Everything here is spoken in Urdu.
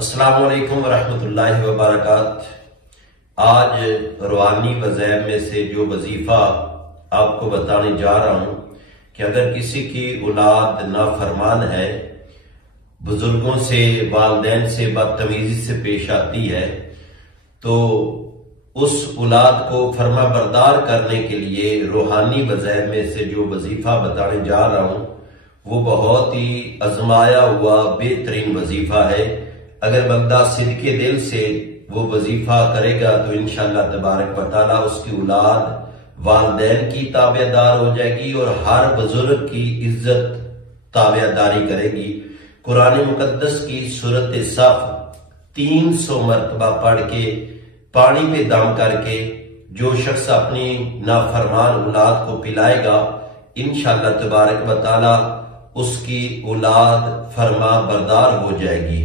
السلام علیکم ورحمۃ اللہ وبرکاتہ۔ آج روحانی وظائف میں سے جو وظیفہ آپ کو بتانے جا رہا ہوں کہ اگر کسی کی اولاد نافرمان ہے، بزرگوں سے والدین سے بدتمیزی سے پیش آتی ہے، تو اس اولاد کو فرما بردار کرنے کے لیے روحانی وظائف میں سے جو وظیفہ بتانے جا رہا ہوں وہ بہت ہی آزمایا ہوا بہترین وظیفہ ہے۔ اگر بندہ صدقے دل سے وہ وظیفہ کرے گا تو انشاءاللہ تبارک و تعالی اس کی اولاد والدین کی تابعدار ہو جائے گی اور ہر بزرگ کی عزت تابعداری کرے گی۔ قرآن مقدس کی سورۃ صف 300 مرتبہ پڑھ کے پانی پہ دم کر کے جو شخص اپنی نافرمان اولاد کو پلائے گا، انشاءاللہ تبارک و تعالی اس کی اولاد فرما بردار ہو جائے گی۔